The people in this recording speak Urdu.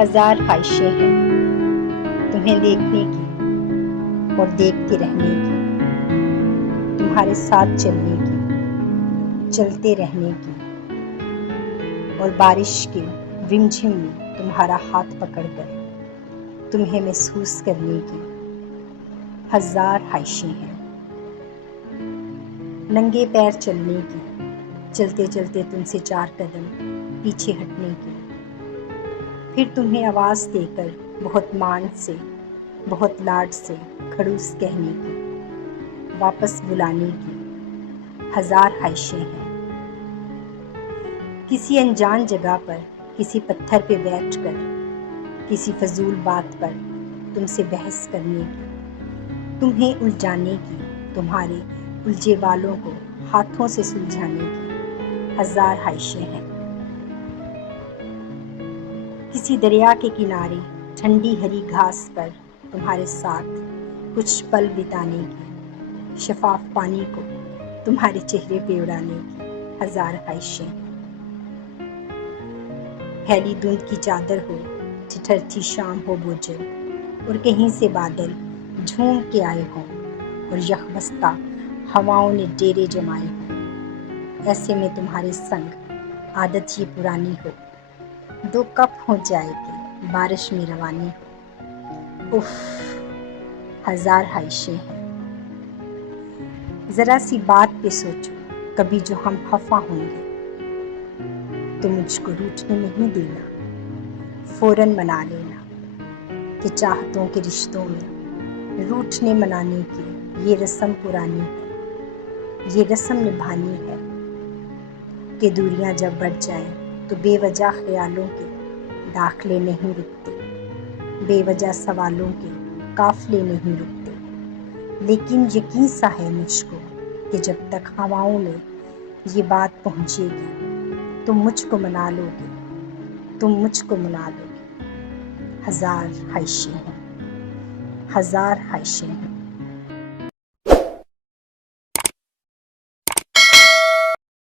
ہزار خواہشیں ہیں تمہیں دیکھنے کی اور دیکھتے رہنے کی، تمہارے ساتھ چلنے کی، چلتے رہنے کی، اور بارش کے رمجھم میں تمہارا ہاتھ پکڑ کر تمہیں محسوس کرنے کی ہزار خواہشیں ہیں۔ ننگے پیر چلنے کی، چلتے چلتے تم سے 4 قدم پیچھے ہٹنے کی، پھر تمہیں آواز دے کر بہت مان سے، بہت لاڈ سے کھڑوس کہنے کی، واپس بلانے کی ہزار خواہشیں ہیں۔ کسی انجان جگہ پر کسی پتھر پہ بیٹھ کر کسی فضول بات پر تم سے بحث کرنے کی، تمہیں الجھانے کی، تمہارے الجھے بالوں کو ہاتھوں سے سلجھانے کی ہزار خواہشیں ہیں۔ کسی دریا کے کنارے ٹھنڈی ہری گھاس پر تمہارے ساتھ کچھ پل بتانے کی، شفاف پانی کو تمہارے چہرے پہ اڑانے کی ہزار خواہشیں ہیں۔ پھیلی دھند کی چادر ہو، ٹھٹھرتی شام ہو بوجھل، اور کہیں سے بادل جھوم کے آئے ہوں اور یکبستہ ہواؤں نے ڈیرے جمائے ہوں، ایسے میں تمہارے سنگ عادت یہ پرانی ہو، 2 کپ ہو جائے کہ بارش میں روانی ہو، اف ہزار خواہشیں ہیں۔ ذرا سی بات پہ سوچو، کبھی جو ہم خفا ہوں گے تو مجھ کو روٹھنے نہیں دینا، فوراً منا لینا کہ چاہتوں کے رشتوں میں روٹھنے منانے کی یہ رسم پرانی ہے، یہ رسم نبھانی ہے کہ دوریاں جب بڑھ جائیں تو بے وجہ خیالوں کے داخلے نہیں رکتے، بے وجہ سوالوں کے قافلے نہیں رکتے، لیکن یقین سا ہے مجھ کو کہ جب تک ہواؤں میں یہ بات پہنچے گی تم مجھ کو منا لو گے، تم مجھ کو منا لو گے۔ ہزار خواہشیں ہیں، ہزار خواہشیں ہیں۔